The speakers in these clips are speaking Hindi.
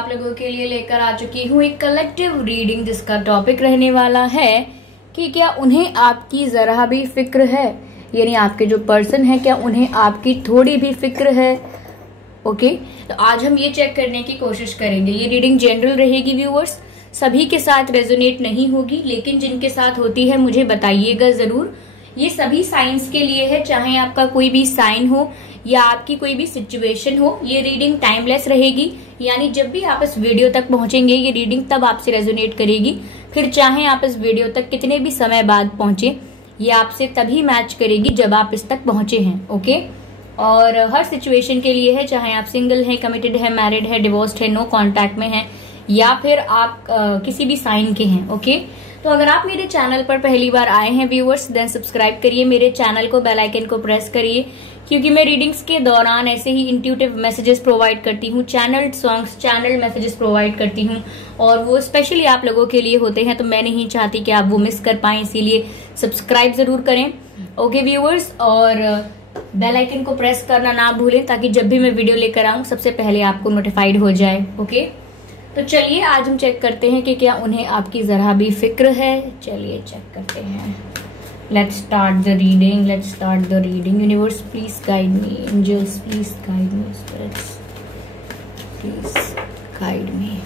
आप लोगों के लिए लेकर आ चुकी हूँ एक कलेक्टिव रीडिंग, जिसका टॉपिक रहने वाला है कि क्या उन्हें आपकी जरा भी फिक्र है। यानी आपके जो पर्सन है, क्या उन्हें आपकी थोड़ी भी फिक्र है। ओके, तो आज हम ये चेक करने की कोशिश करेंगे। ये रीडिंग जनरल रहेगी व्यूअर्स, सभी के साथ रेजोनेट नहीं होगी, लेकिन जिनके साथ होती है मुझे बताइएगा जरूर। ये सभी साइंस के लिए है, चाहे आपका कोई भी साइन हो या आपकी कोई भी सिचुएशन हो। ये रीडिंग टाइमलेस रहेगी, यानी जब भी आप इस वीडियो तक पहुंचेंगे ये रीडिंग तब आपसे रेजोनेट करेगी। फिर चाहे आप इस वीडियो तक कितने भी समय बाद पहुंचे, ये आपसे तभी मैच करेगी जब आप इस तक पहुंचे हैं। ओके, और हर सिचुएशन के लिए है, चाहे आप सिंगल हैं, कमिटेड है, मैरिड है, डिवोर्स्ड है, नो कांटेक्ट में हैं, या फिर आप किसी भी साइन के हैं। ओके, तो अगर आप मेरे चैनल पर पहली बार आए हैं व्यूअर्स, देन सब्सक्राइब करिए मेरे चैनल को, बेल आइकन को प्रेस करिए, क्योंकि मैं रीडिंग्स के दौरान ऐसे ही इंट्यूटिव मैसेजेस प्रोवाइड करती हूँ, channel songs, channel messages provide करती हूँ, और वो स्पेशली आप लोगों के लिए होते हैं। तो मैं नहीं चाहती कि आप वो मिस कर पाएं, इसीलिए सब्सक्राइब जरूर करें। ओके व्यूअर्स, और बेल आइकन को प्रेस करना ना भूलें, ताकि जब भी मैं वीडियो लेकर आऊं सबसे पहले आपको नोटिफाइड हो जाए। ओके, तो चलिए आज हम चेक करते हैं कि क्या उन्हें आपकी जरा भी फिक्र है। चलिए चेक करते हैं। Let's start the reading, let's start the reading. Universe please guide me, angels please guide me, spirits please guide me.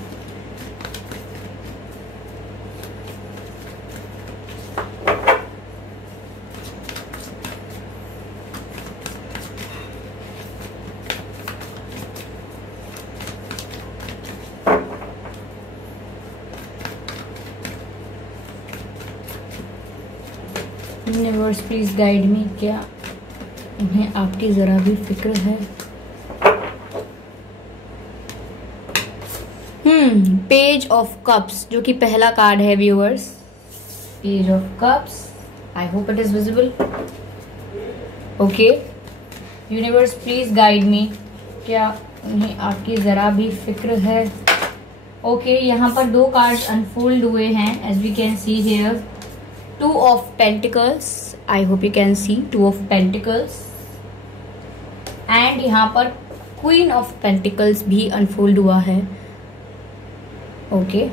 Universe please guide me, क्या उन्हें आपकी जरा भी फिक्र है। पेज ऑफ कप्स, जो कि पहला कार्ड है viewers. Page of cups, I hope it is visible. Okay, universe please guide me, क्या उन्हें आपकी जरा भी फिक्र है। ओके, यहाँ पर दो कार्ड्स अनफोल्ड हुए हैं, as we can see here. Two of Pentacles, I hope you can see Two of Pentacles, and यहाँ पर Queen of Pentacles भी अनफोल्ड हुआ है। Okay,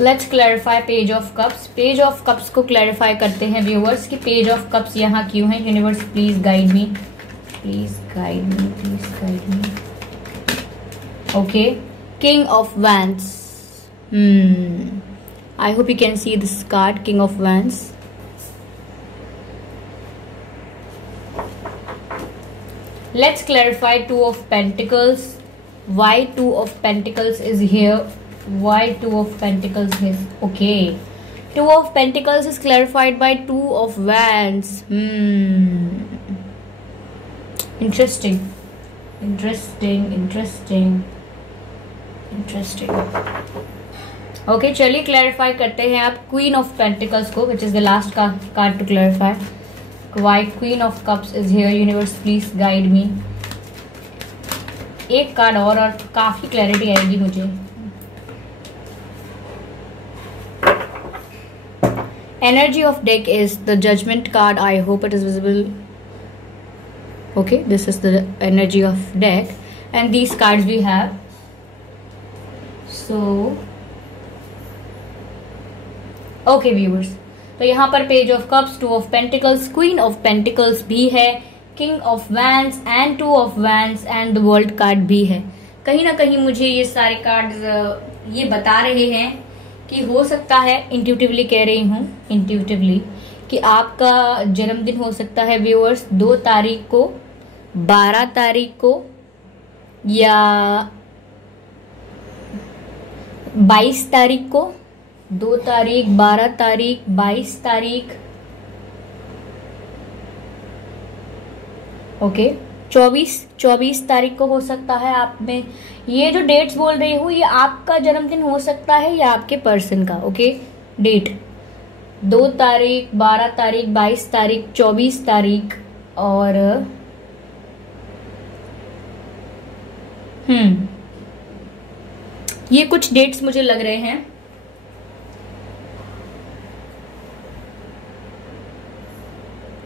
let's clarify page of cups. Page of cups को क्लैरिफाई करते हैं व्यूअर्स कि पेज ऑफ कप्स यहाँ क्यों है। Universe please guide me, please guide me, please guide me. Okay, king of wands. I hope you can see this card, king of wands. Let's clarify two of pentacles. Why two of pentacles is here? Why Two of Pentacles is okay? Two of Pentacles is clarified by Two of Wands. Interesting, interesting, interesting, interesting. Okay, चलिए क्लैरिफाई करते हैं आप Queen of Pentacles को, which is the last card to clarify. Why Queen of Cups is here? Universe, please guide me. एक कार्ड और काफी क्लैरिटी आएगी मुझे। Energy of deck is the Judgment card. I hope it is visible. Okay, this is the energy of deck, and these cards we have. So, okay viewers, तो यहाँ पर Page of Cups, Two of Pentacles, Queen of Pentacles भी है, King of Wands and Two of Wands and the World card भी है। कहीं ना कहीं मुझे ये सारे कार्ड्स ये बता रहे हैं कि हो सकता है, इंट्यूटिवली कह रही हूँ, इंट्यूटिवली, कि आपका जन्मदिन हो सकता है व्यूअर्स 2 तारीख को, 12 तारीख को, या 22 तारीख को। 2 तारीख, 12 तारीख, 22 तारीख। ओके, 24 तारीख को हो सकता है। आप में ये जो डेट्स बोल रही हूँ, ये आपका जन्मदिन हो सकता है या आपके पर्सन का। ओके, डेट 2 तारीख, 12 तारीख, 22 तारीख, 24 तारीख और ये कुछ डेट्स मुझे लग रहे हैं।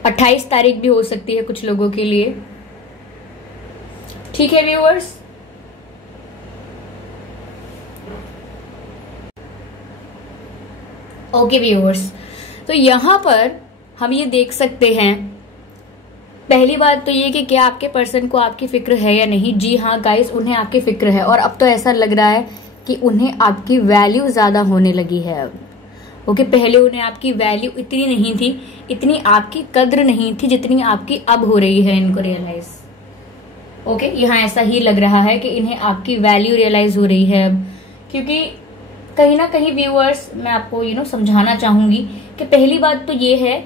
अट्ठाईस तारीख भी हो सकती है कुछ लोगों के लिए। ठीक है व्यूअर्स, ओके व्यूअर्स, तो यहां पर हम ये देख सकते हैं, पहली बात तो ये कि क्या आपके पर्सन को आपकी फिक्र है या नहीं। जी हाँ गाइस, उन्हें आपकी फिक्र है, और अब तो ऐसा लग रहा है कि उन्हें आपकी वैल्यू ज्यादा होने लगी है अब। ओके, पहले उन्हें आपकी वैल्यू इतनी नहीं थी, इतनी आपकी कद्र नहीं थी जितनी आपकी अब हो रही है इनको रियलाइज। ओके, यहाँ ऐसा ही लग रहा है कि इन्हें आपकी वैल्यू रियलाइज हो रही है अब, क्योंकि कहीं ना कहीं व्यूअर्स मैं आपको समझाना चाहूंगी कि पहली बात तो ये है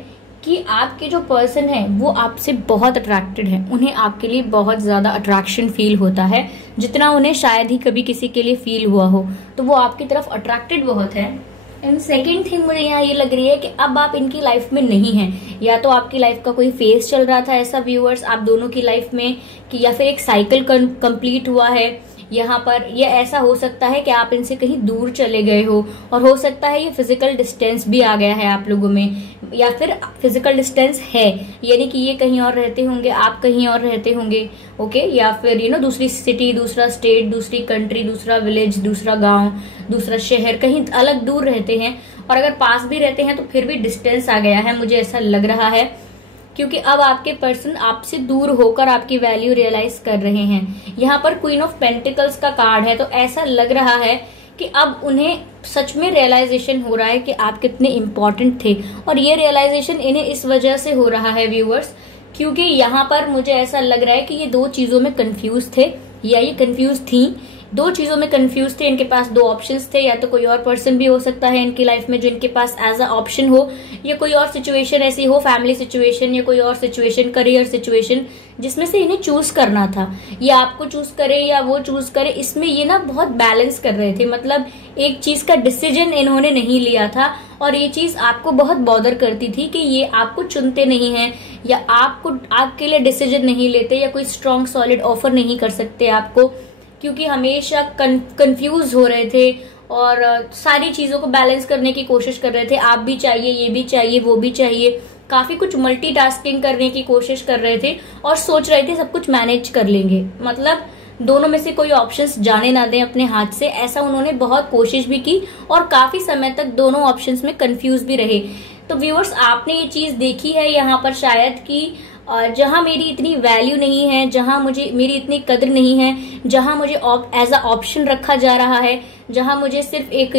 कि आपके जो पर्सन है वो आपसे बहुत अट्रैक्टेड है, उन्हें आपके लिए बहुत ज्यादा अट्रैक्शन फील होता है, जितना उन्हें शायद ही कभी किसी के लिए फील हुआ हो, तो वो आपकी तरफ अट्रैक्टेड बहुत है। एंड सेकेंड थिंग मुझे यहाँ ये लग रही है कि अब आप इनकी लाइफ में नहीं हैं, या तो आपकी लाइफ का कोई फेज चल रहा था ऐसा व्यूअर्स आप दोनों की लाइफ में, कि या फिर एक साइकिल कंप्लीट हुआ है यहाँ पर। ये ऐसा हो सकता है कि आप इनसे कहीं दूर चले गए हो, और हो सकता है ये फिजिकल डिस्टेंस भी आ गया है आप लोगों में, या फिर फिजिकल डिस्टेंस है यानी कि ये कहीं और रहते होंगे, आप कहीं और रहते होंगे। ओके, या फिर दूसरी सिटी, दूसरा स्टेट, दूसरी कंट्री, दूसरा विलेज, दूसरा गांव, दूसरा शहर, कहीं अलग दूर रहते हैं, और अगर पास भी रहते हैं तो फिर भी डिस्टेंस आ गया है, मुझे ऐसा लग रहा है, क्योंकि अब आपके पर्सन आपसे दूर होकर आपकी वैल्यू रियलाइज कर रहे हैं। यहाँ पर क्वीन ऑफ पेंटिकल्स का कार्ड है, तो ऐसा लग रहा है कि अब उन्हें सच में रियलाइजेशन हो रहा है कि आप कितने इंपॉर्टेंट थे, और ये रियलाइजेशन इन्हें इस वजह से हो रहा है व्यूअर्स, क्योंकि यहाँ पर मुझे ऐसा लग रहा है कि ये दो चीजों में कंफ्यूज थे, या ये कंफ्यूज थी, दो चीजों में कंफ्यूज थे। इनके पास दो ऑप्शंस थे, या तो कोई और पर्सन भी हो सकता है इनकी लाइफ में जो इनके पास एज अ ऑप्शन हो, या कोई और सिचुएशन ऐसी हो, फैमिली सिचुएशन या कोई और सिचुएशन, करियर सिचुएशन, जिसमें से इन्हें चूज करना था, या आपको चूज करे या वो चूज करे। इसमें ये ना बहुत बैलेंस कर रहे थे, मतलब एक चीज का डिसीजन इन्होंने नहीं लिया था, और ये चीज आपको बहुत बॉदर करती थी कि ये आपको चुनते नहीं है, या आपके लिए डिसीजन नहीं लेते, या कोई स्ट्रॉन्ग सॉलिड ऑफर नहीं कर सकते आपको, क्योंकि हमेशा कंफ्यूज हो रहे थे और सारी चीजों को बैलेंस करने की कोशिश कर रहे थे। आप भी चाहिए, ये भी चाहिए, वो भी चाहिए, काफी कुछ मल्टीटास्किंग करने की कोशिश कर रहे थे, और सोच रहे थे सब कुछ मैनेज कर लेंगे, मतलब दोनों में से कोई ऑप्शंस जाने ना दें अपने हाथ से, ऐसा उन्होंने बहुत कोशिश भी की, और काफी समय तक दोनों ऑप्शंस में कंफ्यूज भी रहे। तो व्यूअर्स, आपने ये चीज देखी है यहाँ पर शायद कि जहां मेरी इतनी वैल्यू नहीं है, जहां मेरी इतनी कदर नहीं है, जहां मुझे एज अ ऑप्शन रखा जा रहा है, जहां मुझे सिर्फ एक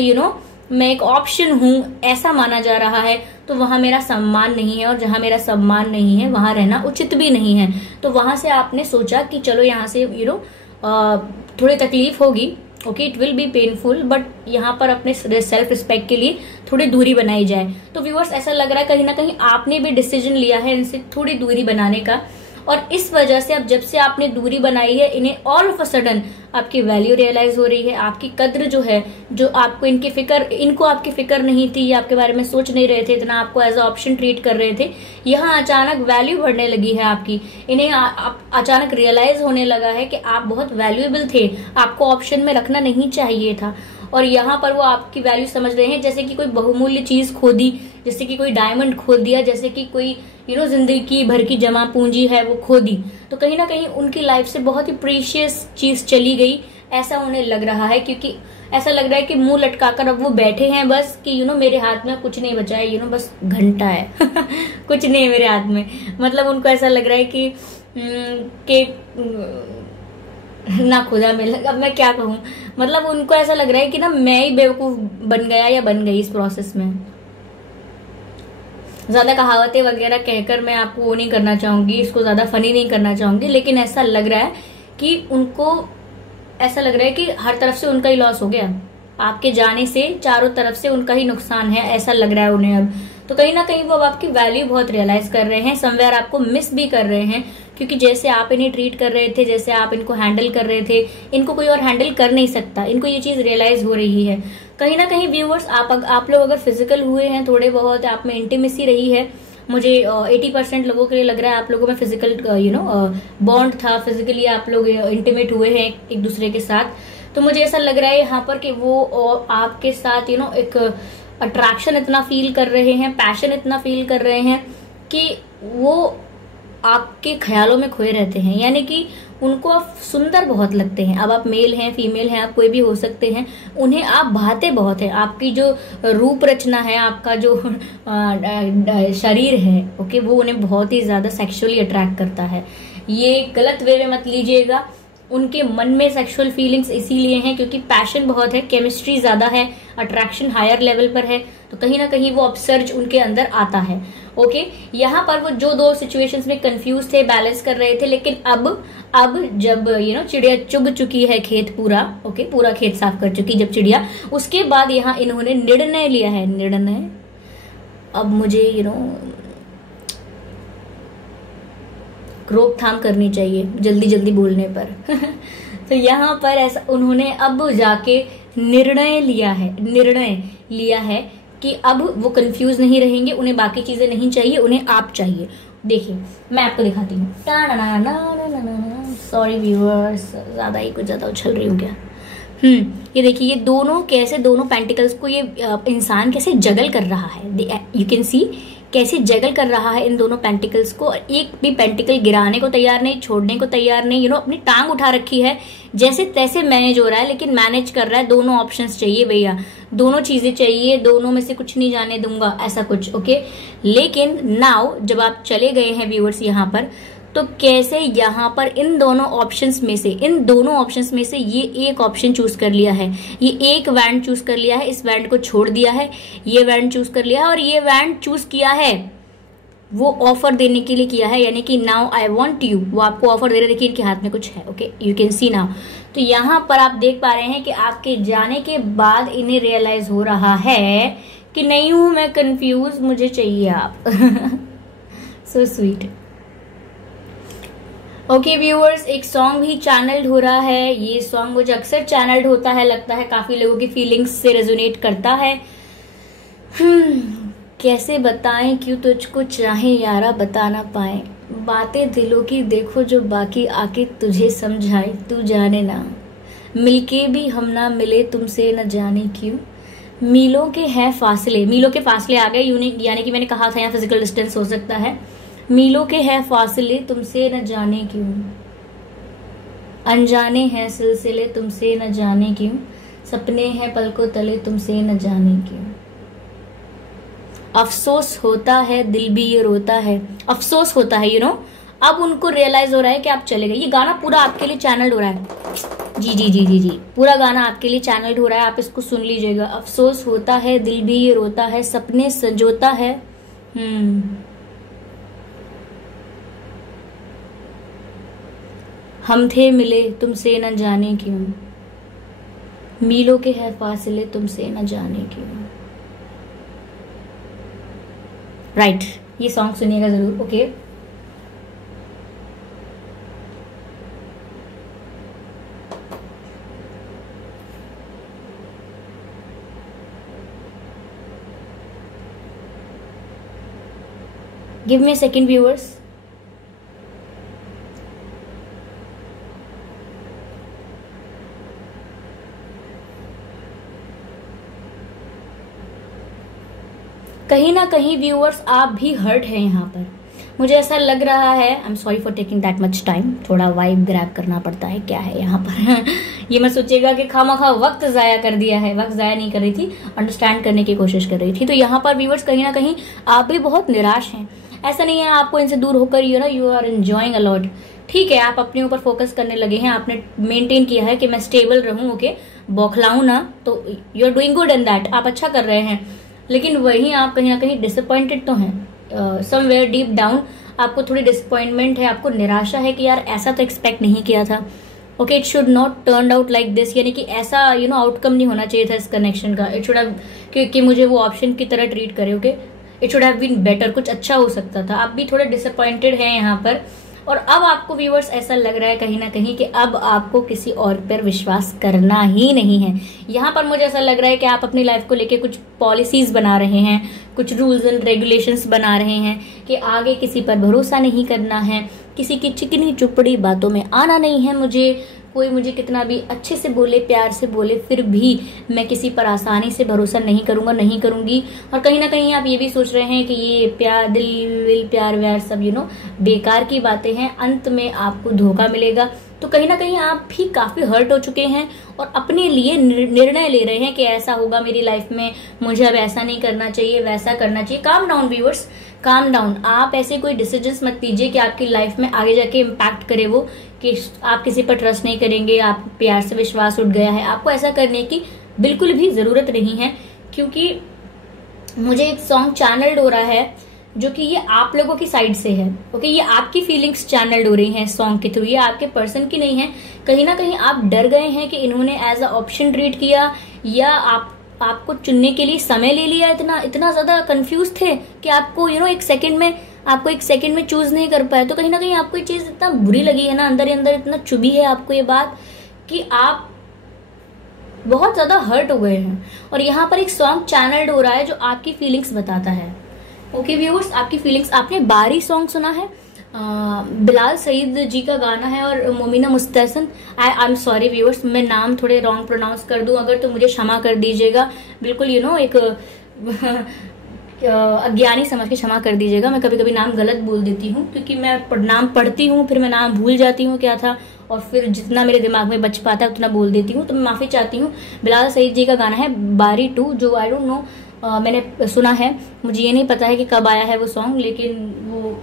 मैं एक ऑप्शन हूं ऐसा माना जा रहा है, तो वहां मेरा सम्मान नहीं है, और जहां मेरा सम्मान नहीं है वहां रहना उचित भी नहीं है। तो वहां से आपने सोचा कि चलो यहाँ से थोड़ी तकलीफ होगी, okay, it will be painful, but यहाँ पर अपने सेल्फ रिस्पेक्ट के लिए थोड़ी दूरी बनाई जाए। तो व्यूअर्स, ऐसा लग रहा है कहीं ना कहीं आपने भी डिसीजन लिया है इनसे थोड़ी दूरी बनाने का, और इस वजह से अब जब से आपने दूरी बनाई है, इन्हें ऑल ऑफ अ सडन आपकी वैल्यू रियलाइज हो रही है, आपकी कद्र जो है, जो आपको इनको आपकी फिक्र नहीं थी, या आपके बारे में सोच नहीं रहे थे, इतना आपको एज अ ऑप्शन ट्रीट कर रहे थे, यहाँ अचानक वैल्यू बढ़ने लगी है आपकी। इन्हें अचानक रियलाइज होने लगा है कि आप बहुत वैल्यूएबल थे, आपको ऑप्शन में रखना नहीं चाहिए था, और यहाँ पर वो आपकी वैल्यू समझ रहे हैं, जैसे कि कोई बहुमूल्य चीज खो दी, जैसे कि कोई डायमंड खो दिया, जैसे कि कोई जिंदगी भर की जमा पूंजी है वो खो दी। तो कहीं ना कहीं उनकी लाइफ से बहुत ही प्रीशियस चीज चली गई, ऐसा उन्हें लग रहा है, क्योंकि ऐसा लग रहा है कि मुंह लटकाकर अब वो बैठे हैं बस कि मेरे हाथ में कुछ नहीं बचा है, बस घंटा है कुछ नहीं है मेरे हाथ में। मतलब उनको ऐसा लग रहा है कि ना खुदा मिल, अब मैं क्या कहूँ, मतलब उनको ऐसा लग रहा है कि ना मैं ही बेवकूफ बन गया या बन गई इस प्रोसेस में। ज्यादा कहावतें वगैरह कहकर मैं आपको वो नहीं करना चाहूंगी, इसको ज्यादा फनी नहीं करना चाहूंगी, लेकिन ऐसा लग रहा है कि उनको ऐसा लग रहा है कि हर तरफ से उनका ही लॉस हो गया, आपके जाने से चारों तरफ से उनका ही नुकसान है, ऐसा लग रहा है उन्हें अब। तो कहीं ना कहीं वो अब आपकी वैल्यू बहुत रियलाइज कर रहे हैं, समवेयर आपको मिस भी कर रहे हैं, क्योंकि जैसे आप इन्हें ट्रीट कर रहे थे, जैसे आप इनको हैंडल कर रहे थे, इनको कोई और हैंडल कर नहीं सकता, इनको ये चीज रियलाइज हो रही है। कहीं ना कहीं व्यूअर्स, आप लोग अगर फिजिकल हुए हैं, थोड़े बहुत आप में इंटीमेसी रही है, मुझे 80% लोगों के लिए लग रहा है आप लोगों में फिजिकल बॉन्ड था, फिजिकली आप लोग इंटीमेट हुए हैं एक दूसरे के साथ, तो मुझे ऐसा लग रहा है यहाँ पर कि वो आपके साथ एक अट्रैक्शन इतना फील कर रहे हैं, पैशन इतना फील कर रहे हैं कि वो आपके ख्यालों में खोए रहते हैं। यानी कि उनको आप सुंदर बहुत लगते हैं। अब आप मेल हैं, फीमेल हैं, आप कोई भी हो सकते हैं, उन्हें आप भाते बहुत हैं। आपकी जो रूप रचना है, आपका जो शरीर है, ओके, वो उन्हें बहुत ही ज्यादा सेक्सुअली अट्रैक्ट करता है। ये गलत वे में मत लीजिएगा। उनके मन में सेक्सुअल फीलिंग्स इसीलिए हैं क्योंकि पैशन बहुत है, केमिस्ट्री ज्यादा है, अट्रैक्शन हायर लेवल पर है, तो कहीं ना कहीं वो अपसर्ज उनके अंदर आता है। ओके, यहाँ पर वो जो दो सिचुएशंस में कंफ्यूज थे, बैलेंस कर रहे थे, लेकिन अब जब चिड़िया चुग चुकी है खेत पूरा, ओके, पूरा खेत साफ कर चुकी जब चिड़िया, उसके बाद यहाँ इन्होंने निर्णय लिया है। निर्णय, अब मुझे रोकथाम करनी चाहिए जल्दी जल्दी बोलने पर तो यहाँ पर ऐसा उन्होंने अब जाके निर्णय लिया है कि अब वो कंफ्यूज नहीं रहेंगे, उन्हें बाकी चीजें नहीं चाहिए, उन्हें आप चाहिए। देखिए मैं आपको दिखाती हूँ। सॉरी व्यूअर्स, ज्यादा ही कुछ ज्यादा उछल रही हूँ क्या। ये देखिए, ये दोनों कैसे, दोनों पेंटिकल्स को ये इंसान कैसे जगल कर रहा है। यू कैन सी कैसे जगल कर रहा है इन दोनों पेंटिकल्स को। एक भी पेंटिकल गिराने को तैयार नहीं, छोड़ने को तैयार नहीं, अपनी टांग उठा रखी है, जैसे तैसे मैनेज हो रहा है, लेकिन मैनेज कर रहा है। दोनों ऑप्शंस चाहिए भैया, दोनों चीजें चाहिए, दोनों में से कुछ नहीं जाने दूंगा, ऐसा कुछ। ओके, लेकिन नाउ जब आप चले गए हैं व्यूअर्स यहाँ पर, तो कैसे यहाँ पर इन दोनों ऑप्शंस में से ये एक ऑप्शन चूज कर लिया है, ये एक वैंड चूज कर लिया है, इस वैंड को छोड़ दिया है, ये वैंड चूज कर लिया है, और ये वैंड चूज किया है वो ऑफर देने के लिए किया है। यानी कि नाउ आई वांट यू, वो आपको ऑफर दे रहे। देखिए इनके हाथ में कुछ है, okay, you can see now. तो यहाँ पर आप देख पा रहे हैं कि आपके जाने के बाद इन्हें रियलाइज हो रहा है कि नहीं हूं मैं कंफ्यूज, मुझे चाहिए आप सो स्वीट। ओके व्यूअर्स, एक सॉन्ग भी चैनल्ड हो रहा है। ये सॉन्ग मुझे अक्सर चैनल्ड होता है, लगता है काफी लोगों की फीलिंग्स से रेजोनेट करता है। कैसे बताएं क्यों तुझको चाहे यारा, बता ना पाए बातें दिलों की, देखो जो बाकी आके तुझे समझाए, तू जाने ना, मिलके भी हम ना मिले तुमसे, न जाने क्यों, मीलों के हैं फासले। मीलों के फासले आ गए, यानी कि मैंने कहा था यहाँ फिजिकल डिस्टेंस हो सकता है। मीलों के हैं फासले तुमसे, न जाने क्यों, अनजाने हैं सिलसिले तुमसे, न जाने क्यों, सपने हैं पलकों तले तुमसे, न जाने क्यों, अफसोस होता है दिल भी ये रोता है। अफसोस होता है, अब उनको रियलाइज हो रहा है कि आप चले गए। ये गाना पूरा आपके लिए चैनल्ड हो रहा है। जी जी जी जी जी, पूरा गाना आपके लिए चैनल्ड हो रहा है, आप इसको सुन लीजिएगा। अफसोस होता है दिल भी ये रोता है, सपने संजोता है। हम थे मिले तुमसे न जाने क्यों, मीलों के है फासले तुमसे न जाने क्यों। राइट, ये सॉन्ग सुनिएगा जरूर। Okay, give me a second viewers. कहीं ना कहीं व्यूअर्स आप भी हर्ट हैं यहाँ पर, मुझे ऐसा लग रहा है। I am sorry for taking that much time, थोड़ा वाइब ग्रैब करना पड़ता है, क्या है यहाँ पर ये मत सोचिएगा कि खामखा वक्त जाया कर दिया है, वक्त जाया नहीं कर रही थी, अंडरस्टैंड करने की कोशिश कर रही थी। तो यहाँ पर व्यूअर्स कहीं ना कहीं आप भी बहुत निराश हैं। ऐसा नहीं है आपको इनसे दूर होकर यू आर एंजॉइंग अलॉट, ठीक है, आप अपने ऊपर फोकस करने लगे हैं, आपने मेंटेन किया है कि मैं स्टेबल रहूं, ओके, बौखलाऊं ना, तो you are doing good in that, आप अच्छा कर रहे हैं। लेकिन वहीं आप कहीं ना कहीं डिसअपॉइंटेड तो हैं, समवेयर डीप डाउन आपको थोड़ी डिसअपॉइंटमेंट है, आपको निराशा है कि यार ऐसा तो एक्सपेक्ट नहीं किया था, okay, it should not turn out like this, यानी कि ऐसा आउटकम नहीं होना चाहिए था इस कनेक्शन का। इट शुड हैव कि मुझे वो ऑप्शन की तरह ट्रीट करे, okay, it should have been better, कुछ अच्छा हो सकता था। आप भी थोड़े डिसअपॉइंटेड हैं यहाँ पर, और अब आपको व्यूअर्स ऐसा लग रहा है कहीं ना कहीं कि अब आपको किसी और पर विश्वास करना ही नहीं है। यहाँ पर मुझे ऐसा लग रहा है कि आप अपनी लाइफ को लेके कुछ पॉलिसीज बना रहे हैं, कुछ रूल्स एंड रेगुलेशंस बना रहे हैं कि आगे किसी पर भरोसा नहीं करना है, किसी की चिकनी चुपड़ी बातों में आना नहीं है, मुझे कोई मुझे कितना भी अच्छे से बोले, प्यार से बोले, फिर भी मैं किसी पर आसानी से भरोसा नहीं करूंगा, नहीं करूंगी। और कहीं ना कहीं आप ये भी सोच रहे हैं कि ये प्यार, दिल विल, प्यार व्यार सब बेकार की बातें हैं, अंत में आपको धोखा मिलेगा। तो कहीं ना कहीं आप भी काफी हर्ट हो चुके हैं और अपने लिए निर्णय ले रहे हैं कि ऐसा होगा मेरी लाइफ में, मुझे अब ऐसा नहीं करना चाहिए, वैसा करना चाहिए। Calm down viewers, calm down. आप ऐसे कोई डिसीजंस मत लीजिए कि आपकी लाइफ में आगे जाके इम्पैक्ट करे वो, कि आप किसी पर ट्रस्ट नहीं करेंगे, आप प्यार से विश्वास उठ गया है। आपको ऐसा करने की बिल्कुल भी जरूरत नहीं है, क्योंकि मुझे एक सॉन्ग चैनल्ड हो रहा है जो कि ये आप लोगों की साइड से है। ओके, ये आपकी फीलिंग्स चैनल्ड हो रही हैं सॉन्ग के थ्रू, ये आपके पर्सन की नहीं है। कहीं ना कहीं आप डर गए हैं कि इन्होंने एज अ ऑप्शन ट्रीट किया, या आपको चुनने के लिए समय ले लिया, इतना ज्यादा कंफ्यूज थे कि आपको एक सेकंड में चूज नहीं कर पाए। तो कहीं ना कहीं आपको ये चीज इतना बुरी लगी है ना, अंदर ही अंदर इतना चुभी है आपको ये बात कि आप बहुत ज्यादा हर्ट हो गए हैं। और यहाँ पर एक सॉन्ग चैनल्ड हो रहा है जो आपकी फीलिंग्स बताता है। ओके व्यूअर्स, आपकी फीलिंग्स। आपने बारी सॉन्ग सुना है? बिलाल सईद जी का गाना है और Momina Mustehsan. I am sorry viewers, मैं नाम थोड़े रॉन्ग प्रोनाउंस कर दूं अगर, तो मुझे क्षमा कर दीजिएगा। बिल्कुल एक अज्ञानी समझ के क्षमा कर दीजिएगा। मैं कभी कभी नाम गलत बोल देती हूँ, क्योंकि मैं नाम पढ़ती हूँ, फिर मैं नाम भूल जाती हूँ क्या था, और फिर जितना मेरे दिमाग में बच पाता है उतना बोल देती हूँ, तो मैं माफी चाहती हूँ। बिलाल सईद जी का गाना है बारी 2, जो आई डोंट नो, मैंने सुना है, मुझे ये नहीं पता है कि कब आया है वो सॉन्ग, लेकिन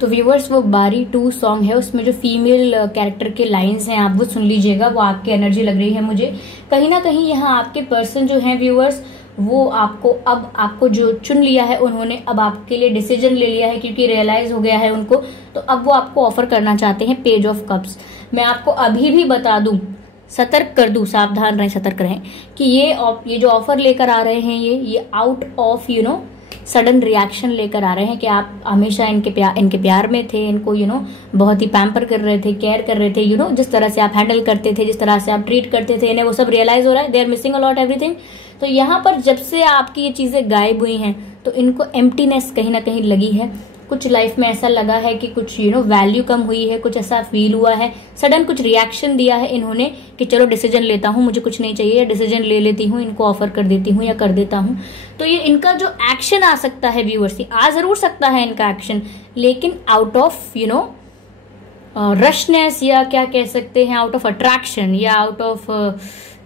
तो व्यूअर्स वो बारी 2 सॉन्ग है, उसमें जो फीमेल कैरेक्टर के लाइंस हैं आप वो सुन लीजिएगा, वो आपकी एनर्जी लग रही है मुझे। कहीं ना कहीं यहाँ आपके पर्सन जो हैं व्यूअर्स, वो आपको जो चुन लिया है उन्होंने, अब आपके लिए डिसीजन ले लिया है, क्योंकि रियलाइज हो गया है उनको, तो अब वो आपको ऑफर करना चाहते हैं पेज ऑफ कप्स। मैं आपको अभी भी बता दूं, सतर्क कर दूं, सावधान रहें, सतर्क रहें कि ये जो ऑफर लेकर आ रहे हैं, ये आउट ऑफ सडन रिएक्शन लेकर आ रहे हैं कि आप हमेशा इनके प्यार में थे, इनको बहुत ही पैम्पर कर रहे थे, केयर कर रहे थे, जिस तरह से आप हैंडल करते थे, जिस तरह से आप ट्रीट करते थे, इन्हें वो सब रियलाइज हो रहा है, they are missing a lot everything. तो यहाँ पर जब से आपकी ये चीजें गायब हुई हैं, तो इनको एम्प्टीनेस कहीं ना कहीं लगी है, कुछ लाइफ में ऐसा लगा है कि कुछ वैल्यू कम हुई है, कुछ ऐसा फील हुआ है, सडन कुछ रिएक्शन दिया है इन्होंने कि चलो डिसीजन लेता हूँ, मुझे कुछ नहीं चाहिए, या डिसीजन ले लेती हूँ, इनको ऑफर कर देती हूँ या कर देता हूँ। तो ये इनका जो एक्शन आ सकता है व्यूअर्स, आ जरूर सकता है इनका एक्शन, लेकिन आउट ऑफ रशनेस, या क्या कह सकते हैं, आउट ऑफ अट्रैक्शन, या out of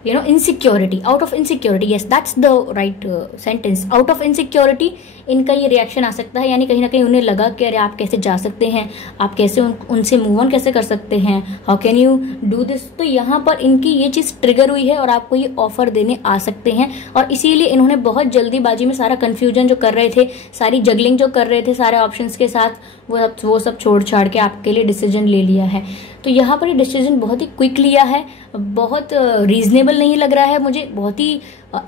insecurity, out of insecurity, yes that's the right sentence, out of insecurity इनका ये रिएक्शन आ सकता है। यानी कहीं ना कहीं उन्हें लगा कि अरे आप कैसे जा सकते हैं, आप कैसे उनसे मूव ऑन कैसे कर सकते हैं, how can you do this. तो यहाँ पर इनकी ये चीज ट्रिगर हुई है और आपको ये ऑफर देने आ सकते हैं, और इसीलिए इन्होंने बहुत जल्दीबाजी में सारा कंफ्यूजन जो कर रहे थे, सारी जगलिंग जो कर रहे थे सारे ऑप्शंस के साथ, वो सब छोड़ छाड़ के आपके लिए डिसीजन ले लिया है। तो यहाँ पर ये डिसीजन बहुत ही क्विक लिया है, बहुत रीजनेबल नहीं लग रहा है मुझे, बहुत ही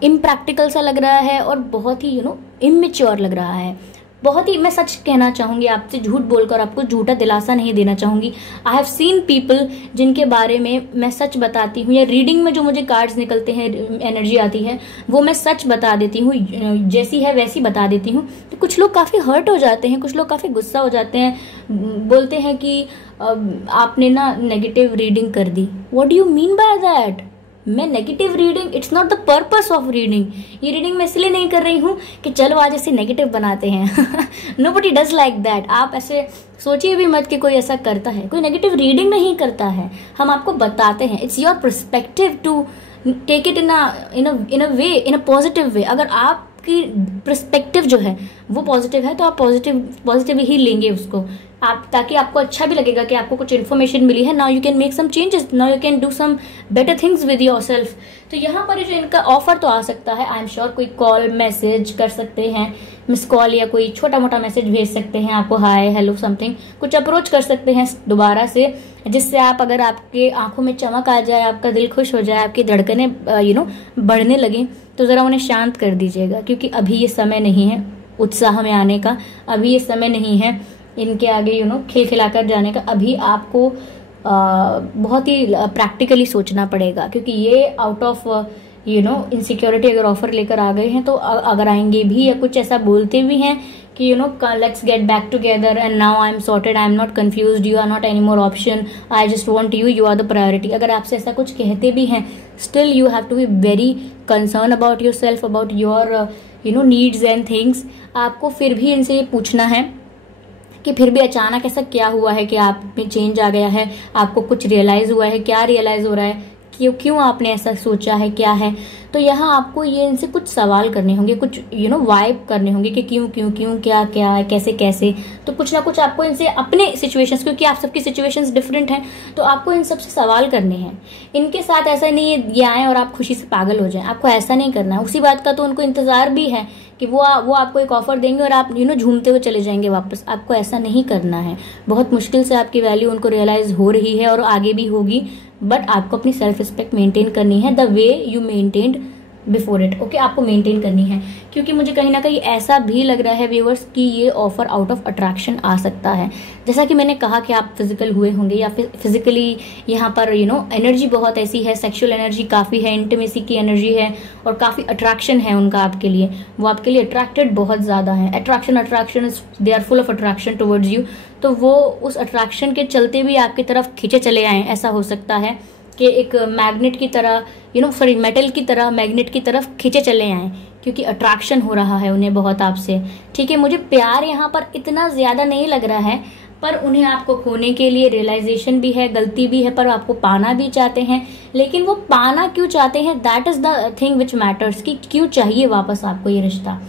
इम्प्रैक्टिकल सा लग रहा है, और बहुत ही इमेच्योर लग रहा है। बहुत ही, मैं सच कहना चाहूंगी आपसे, झूठ बोलकर आपको झूठा दिलासा नहीं देना चाहूंगी। आई हैव सीन पीपल जिनके बारे में मैं सच बताती हूँ, या रीडिंग में जो मुझे कार्ड्स निकलते हैं, एनर्जी आती है, वो मैं सच बता देती हूँ, जैसी है वैसी बता देती हूँ। तो कुछ लोग काफी हर्ट हो जाते हैं, कुछ लोग काफी गुस्सा हो जाते हैं, बोलते हैं कि आपने ना नेगेटिव रीडिंग कर दी। What do you mean by that? मैं negative reading, it's not the purpose of reading. ये रीडिंग मैं इसलिए नहीं कर रही हूँ कि चलो आज ऐसे नेगेटिव बनाते हैं। Nobody does like that. आप ऐसे सोचिए भी मत कि कोई ऐसा करता है, कोई नेगेटिव रीडिंग नहीं करता है। हम आपको बताते हैं, it's your perspective to take it in a way, in a positive way. अगर आपकी पर्सपेक्टिव जो है वो पॉजिटिव है, तो आप पॉजिटिव ही लेंगे उसको, आप, ताकि आपको अच्छा भी लगेगा कि आपको कुछ इन्फॉर्मेशन मिली है। Now you can make some changes, now you can do some better things with yourself. तो यहाँ पर जो इनका ऑफर तो आ सकता है, आई एम श्योर कोई कॉल मैसेज कर सकते हैं, मिस कॉल, या कोई छोटा मोटा मैसेज भेज सकते हैं आपको, हाय हेलो समथिंग, कुछ अप्रोच कर सकते हैं दोबारा से, जिससे आप, अगर आपके आंखों में चमक आ जाए, आपका दिल खुश हो जाए, आपकी धड़कनें बढ़ने लगे, तो जरा उन्हें शांत कर दीजिएगा, क्योंकि अभी ये समय नहीं है उत्साह में आने का, अभी ये समय नहीं है इनके आगे खिलखिलाकर जाने का। अभी आपको बहुत ही प्रैक्टिकली सोचना पड़ेगा, क्योंकि ये आउट ऑफ इनसिक्योरिटी अगर ऑफर लेकर आ गए हैं, तो अगर आएंगे भी या कुछ ऐसा बोलते भी हैं कि let's get back together and now I am sorted, I am not confused, you are not any more option, I just want you, you are the priority, अगर आपसे ऐसा कुछ कहते भी हैं, still you have to be very concern about yourself, about your needs and things. आपको फिर भी इनसे ये पूछना है कि फिर भी अचानक ऐसा क्या हुआ है कि आप में चेंज आ गया है, आपको कुछ रियलाइज हुआ है, क्या रियलाइज हो रहा है, क्यों आपने ऐसा सोचा है, क्या है। तो यहाँ आपको ये इनसे कुछ सवाल करने होंगे, कुछ वाइब करने होंगे कि क्यों क्यों क्यों, क्या क्या है, कैसे कैसे। तो कुछ ना कुछ आपको इनसे अपने सिचुएशंस, क्योंकि आप सबकी सिचुएशंस डिफरेंट हैं, तो आपको इन सबसे सवाल करने हैं। इनके साथ ऐसा नहीं है ये आए और आप खुशी से पागल हो जाएं, आपको ऐसा नहीं करना है। उसी बात का तो उनको इंतजार भी है कि वो आपको एक ऑफर देंगे और आप झूमते हुए चले जाएंगे वापस। आपको ऐसा नहीं करना है। बहुत मुश्किल से आपकी वैल्यू उनको रियलाइज हो रही है और आगे भी होगी, बट आपको अपनी सेल्फ रिस्पेक्ट मेंटेन करनी है, the way you maintained before it. Okay, आपको मेंटेन करनी है, क्योंकि मुझे कहीं ना कहीं ऐसा भी लग रहा है व्यूअर्स कि ये ऑफर आउट ऑफ अट्रैक्शन आ सकता है। जैसा कि मैंने कहा कि आप फिजिकल हुए होंगे या फिर फिजिकली यहाँ पर एनर्जी बहुत ऐसी है, सेक्सुअल एनर्जी काफी है, इंटीमेसी की एनर्जी है और काफी अट्रैक्शन है उनका आपके लिए, वो आपके लिए अट्रैक्टेड बहुत ज्यादा है। Attraction they are full of attraction towards you. तो वो उस अट्रैक्शन के चलते भी आपकी तरफ खींचे चले आए। ऐसा हो सकता है कि एक मैग्नेट की तरह मेटल की तरह मैग्नेट की तरफ खींचे चले आए, क्योंकि अट्रैक्शन हो रहा है उन्हें बहुत आपसे। ठीक है, मुझे प्यार यहाँ पर इतना ज्यादा नहीं लग रहा है, पर उन्हें आपको खोने के लिए रियलाइजेशन भी है, गलती भी है, पर आपको पाना भी चाहते हैं। लेकिन वो पाना क्यों चाहते हैं, that is the thing which matters, कि क्यों चाहिए वापस आपको ये रिश्ता।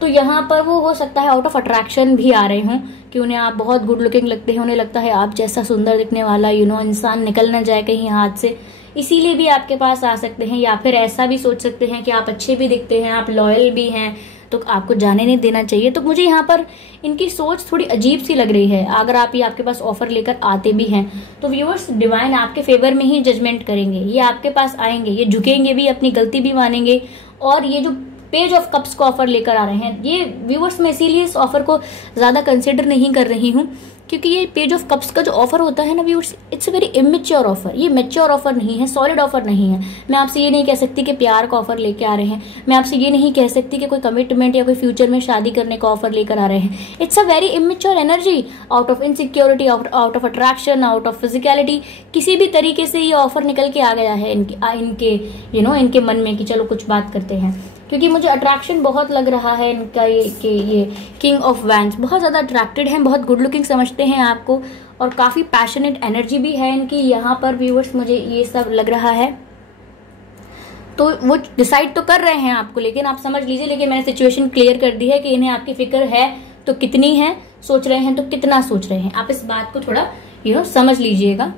तो यहाँ पर वो हो सकता है आउट ऑफ अट्रैक्शन भी आ रहे हों, कि उन्हें आप बहुत गुड लुकिंग लगते हैं, उन्हें लगता है आप जैसा सुंदर दिखने वाला इंसान निकल ना जाए कहीं हाथ से, इसीलिए भी आपके पास आ सकते हैं। या फिर ऐसा भी सोच सकते हैं कि आप अच्छे भी दिखते हैं, आप लॉयल भी हैं, तो आपको जाने नहीं देना चाहिए। तो मुझे यहाँ पर इनकी सोच थोड़ी अजीब सी लग रही है। अगर आप ये आपके पास ऑफर लेकर आते भी हैं, तो व्यूअर्स डिवाइन आपके फेवर में ही जजमेंट करेंगे। ये आपके पास आएंगे, ये झुकेंगे भी, अपनी गलती भी मानेंगे। और ये जो पेज ऑफ कप्स को ऑफर लेकर आ रहे हैं, ये व्यूअर्स मैं इसीलिए इस ऑफर को ज्यादा कंसिडर नहीं कर रही हूँ, क्योंकि ये पेज ऑफ कप्स का जो ऑफर होता है ना viewers, it's a very immature offer. ये मैच्योर ऑफर नहीं है, सॉलिड ऑफर नहीं है। मैं आपसे ये नहीं कह सकती कि प्यार का ऑफर लेके आ रहे हैं, मैं आपसे ये नहीं कह सकती कि कोई कमिटमेंट या कोई फ्यूचर में शादी करने का ऑफर लेकर आ रहे हैं। It's a very immature energy, out of insecurity, out of attraction, out of physicality, किसी भी तरीके से ये ऑफर निकल के आ गया है इनके मन में कि चलो कुछ बात करते हैं। क्योंकि मुझे अट्रैक्शन बहुत लग रहा है इनका, ये किंग ऑफ वैंड्स बहुत ज्यादा अट्रैक्टेड हैं, बहुत गुड लुकिंग समझते हैं आपको, और काफी पैशनेट एनर्जी भी है इनकी यहाँ पर व्यूअर्स, मुझे ये सब लग रहा है। तो वो डिसाइड तो कर रहे हैं आपको, लेकिन आप समझ लीजिए, लेकिन मैंने सिचुएशन क्लियर कर दी है कि इन्हें आपकी फिक्र है तो कितनी है, सोच रहे हैं तो कितना सोच रहे हैं। आप इस बात को थोड़ा समझ लीजिएगा।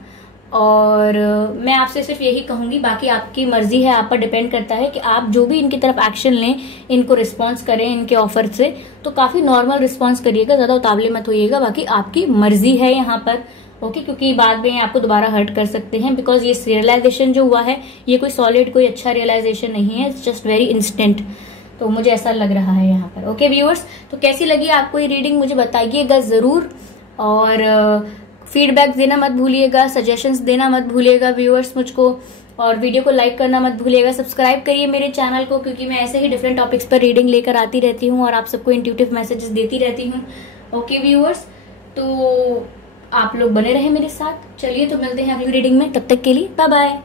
और मैं आपसे सिर्फ यही कहूंगी, बाकी आपकी मर्जी है, आप पर डिपेंड करता है कि आप जो भी इनकी तरफ एक्शन लें, इनको रिस्पॉन्स करें इनके ऑफर से, तो काफी नॉर्मल रिस्पॉन्स करिएगा, ज्यादा उतावले मत होइएगा। बाकी आपकी मर्जी है यहाँ पर, ओके, क्योंकि बाद में आपको दोबारा हर्ट कर सकते हैं, बिकॉज ये रियलाइजेशन जो हुआ है ये कोई सॉलिड, कोई अच्छा रियलाइजेशन नहीं है, इट्स जस्ट वेरी इंस्टेंट। तो मुझे ऐसा लग रहा है यहाँ पर। ओके व्यूअर्स, तो कैसी लगी आपको ये रीडिंग मुझे बताइएगा जरूर, और फीडबैक देना मत भूलिएगा, सजेशंस देना मत भूलिएगा व्यूअर्स मुझको, और वीडियो को लाइक करना मत भूलिएगा। सब्सक्राइब करिए मेरे चैनल को, क्योंकि मैं ऐसे ही डिफरेंट टॉपिक्स पर रीडिंग लेकर आती रहती हूँ और आप सबको इंट्यूटिव मैसेजेस देती रहती हूँ। ओके व्यूअर्स, तो आप लोग बने रहे मेरे साथ। चलिए, तो मिलते हैं अगली रीडिंग में, तब तक के लिए बाय बाय।